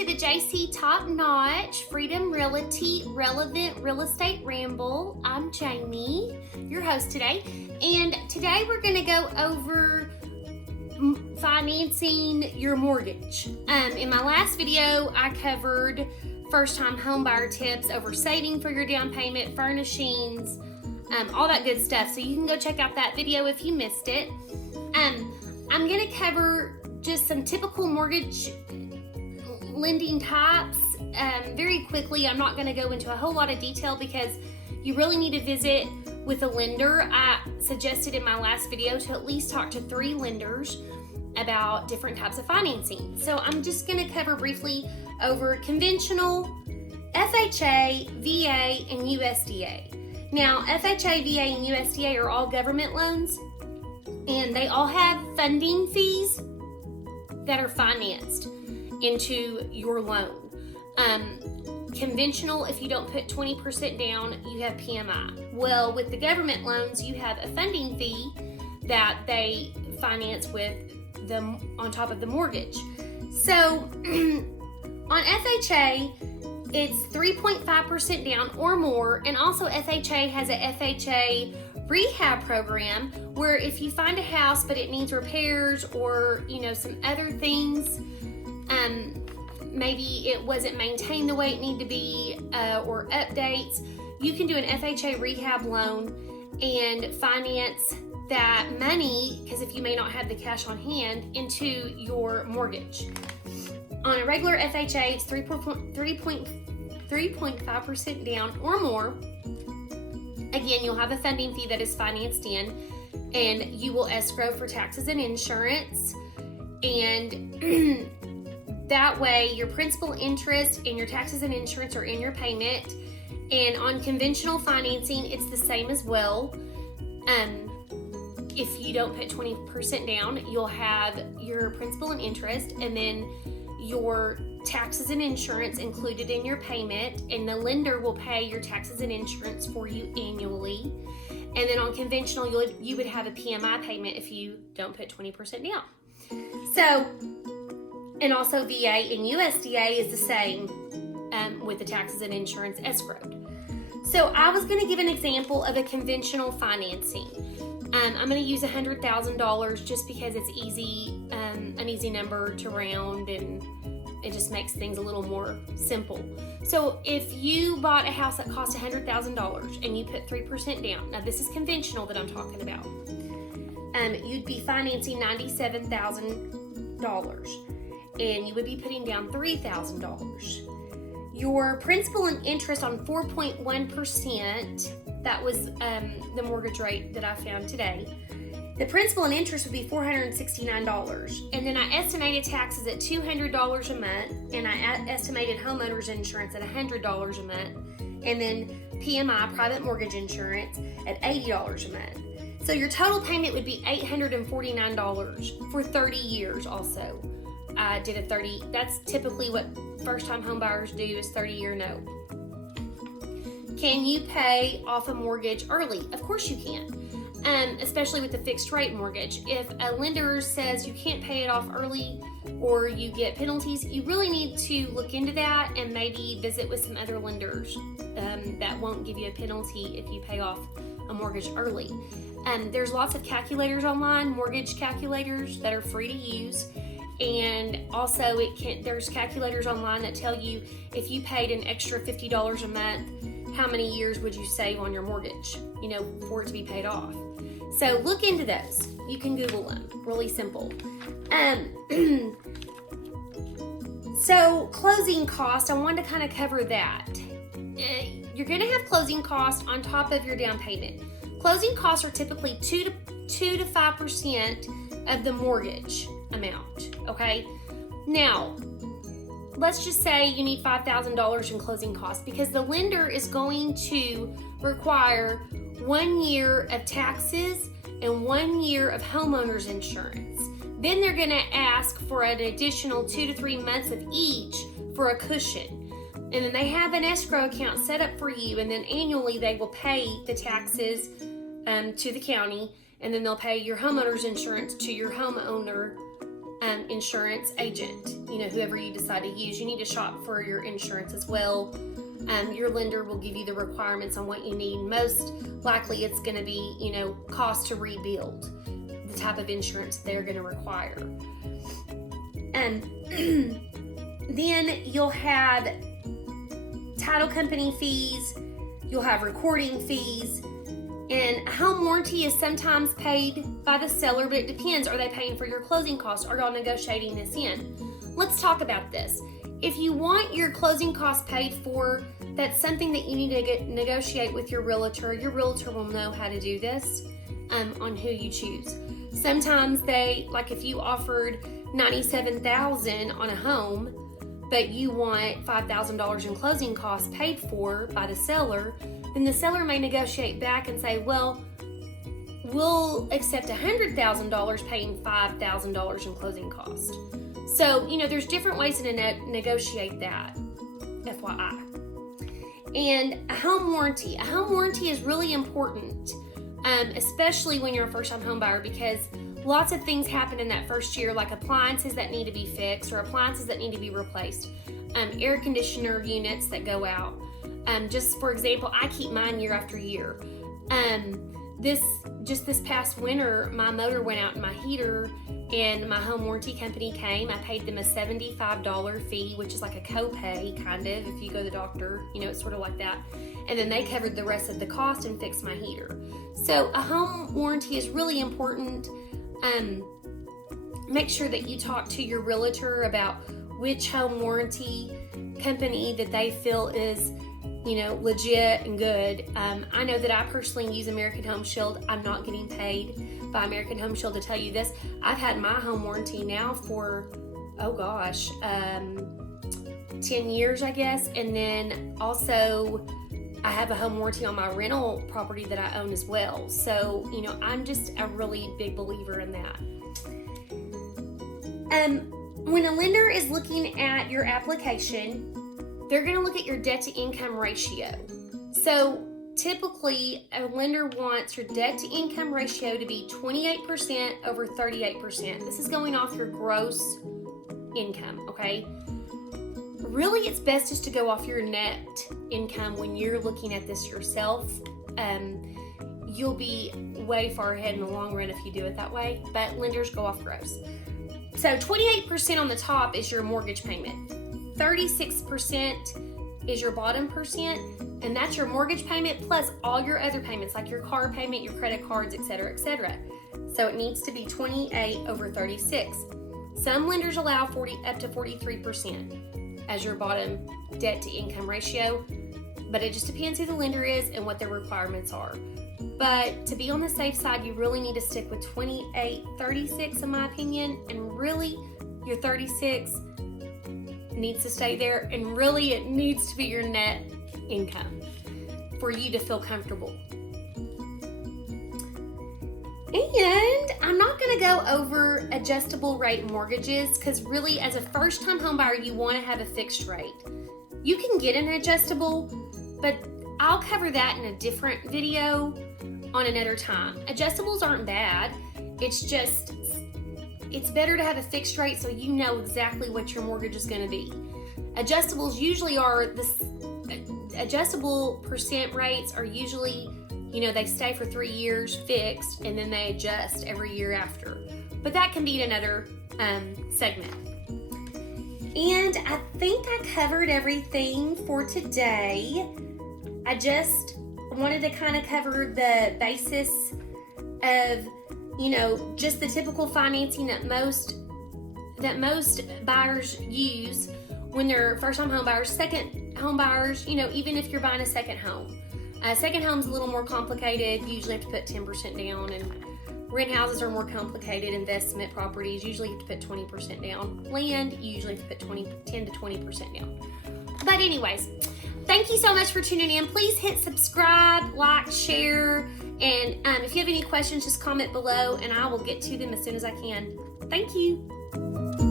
to the JC Top Notch Freedom Realty Relevant Real Estate Ramble. I'm Jamie, your host today, and today we're going to go over financing your mortgage. In my last video, I covered first-time homebuyer tips over saving for your down payment, furnishings, all that good stuff. So you can go check out that video if you missed it. I'm going to cover just some typical mortgage lending types very quickly. I'm not going to go into a whole lot of detail because you really need to visit with a lender. I suggested in my last video to at least talk to 3 lenders about different types of financing. So I'm just going to cover briefly over conventional, FHA, VA, and USDA. Now, FHA, VA, and USDA are all government loans, and they all have funding fees that are financed into your loan. Conventional, if you don't put 20% down, you have PMI. Well, with the government loans, you have a funding fee that they finance with them on top of the mortgage. So on FHA, it's 3.5% down or more, and also FHA has a FHA rehab program where if you find a house but it needs repairs or some other things, maybe it wasn't maintained the way it needed to be, or updates, you can do an FHA rehab loan and finance that money, because if you may not have the cash on hand, into your mortgage. On a regular FHA, it's 3.5% down or more. Again, you'll have a funding fee that is financed in, and you will escrow for taxes and insurance. And that way, your principal, interest, and your taxes and insurance are in your payment. And on conventional financing, it's the same as well. If you don't put 20% down, you'll have your principal and interest, and then your taxes and insurance included in your payment, and the lender will pay your taxes and insurance for you annually. And then on conventional, you would have a PMI payment if you don't put 20% down. So, and also VA and USDA is the same with the taxes and insurance escrowed. So I was going to give an example of a conventional financing. I'm going to use $100,000 just because it's easy, an easy number to round, and it just makes things a little more simple. So if you bought a house that cost $100,000 and you put 3% down, now this is conventional that I'm talking about, you'd be financing $97,000 and you would be putting down $3,000. Your principal and interest on 4.1%, that was the mortgage rate that I found today. The principal and interest would be $469. And then I estimated taxes at $200 a month, and I estimated homeowner's insurance at $100 a month, and then PMI, private mortgage insurance, at $80 a month. So your total payment would be $849 for 30 years also. I did a 30, that's typically what first-time homebuyers do, is 30-year note. Can you pay off a mortgage early? Of course you can, especially with the fixed rate mortgage. If a lender says you can't pay it off early or you get penalties, you really need to look into that and maybe visit with some other lenders that won't give you a penalty if you pay off a mortgage early. There's lots of calculators online, mortgage calculators that are free to use. And also there's calculators online that tell you if you paid an extra $50 a month, how many years would you save on your mortgage, for it to be paid off. So look into those. You can Google them. Really simple. So closing costs, I wanted to kind of cover that. You're going to have closing costs on top of your down payment. Closing costs are typically 2 to 5% of the mortgage amount, okay? Now, let's just say you need $5,000 in closing costs because the lender is going to require 1 year of taxes and 1 year of homeowner's insurance. Then they're going to ask for an additional 2 to 3 months of each for a cushion. And then they have an escrow account set up for you, and then annually they will pay the taxes to the county, and then they'll pay your homeowner's insurance to your homeowner insurance agent, whoever you decide to use. You need to shop for your insurance as well. Your lender will give you the requirements on what you need. Most likely it's going to be, cost to rebuild, the type of insurance they're going to require. And then you'll have title company fees, you'll have recording fees, and a home warranty is sometimes paid by the seller, but it depends. Are they paying for your closing costs? Are y'all negotiating this in? Let's talk about this. If you want your closing costs paid for, that's something that you need to negotiate with your realtor. Your realtor will know how to do this on who you choose. Sometimes if you offered $97,000 on a home, but you want $5,000 in closing costs paid for by the seller, then the seller may negotiate back and say, well, we'll accept $100,000 paying $5,000 in closing costs. So, there's different ways to negotiate that, FYI. And a home warranty. A home warranty is really important, especially when you're a first-time home buyer, because lots of things happen in that first year, like appliances that need to be fixed or appliances that need to be replaced, air conditioner units that go out. Just for example, I keep mine year after year. This past winter, my motor went out in my heater, and my home warranty company came. I paid them a $75 fee, which is like a copay, kind of, if you go to the doctor, it's sort of like that. And then they covered the rest of the cost and fixed my heater. So a home warranty is really important. Make sure that you talk to your realtor about which home warranty company that they feel is, legit and good. I know that I personally use American Home Shield. I'm not getting paid by American Home Shield to tell you this. I've had my home warranty now for, 10 years, I guess. And then also I have a home warranty on my rental property that I own as well. So, I'm just a really big believer in that. When a lender is looking at your application, they're going to look at your debt to income ratio. So typically a lender wants your debt to income ratio to be 28% over 38%. This is going off your gross income, okay? Really, it's best just to go off your net income when you're looking at this yourself. You'll be way far ahead in the long run if you do it that way, but lenders go off gross. So 28% on the top is your mortgage payment. 36% is your bottom percent, and that's your mortgage payment plus all your other payments, like your car payment, your credit cards, etc., etc. So it needs to be 28 over 36. Some lenders allow up to 43% as your bottom debt to income ratio, but it just depends who the lender is and what their requirements are. But to be on the safe side, you really need to stick with 28, 36 in my opinion, and really your 36 needs to stay there, and really it needs to be your net income for you to feel comfortable. And I'm not going to go over adjustable rate mortgages, because really as a first time home buyer you want to have a fixed rate. You can get an adjustable, but I'll cover that in a different video on another time. Adjustables aren't bad, it's just it's better to have a fixed rate so you know exactly what your mortgage is going to be. Adjustables usually are adjustable percent rates are usually, they stay for 3 years fixed, and then they adjust every year after. But that can be another segment. And I think I covered everything for today. I just wanted to kind of cover the basis of just the typical financing that most buyers use when they're first-time home buyers, second home buyers, even if you're buying a second home. A second home's a little more complicated. You usually have to put 10% down, and rent houses are more complicated. Investment properties usually have to put 20% down. Land, you usually have to put 10 to 20% down. But anyways, thank you so much for tuning in. Please hit subscribe, like, share, and if you have any questions, just comment below and I will get to them as soon as I can. Thank you.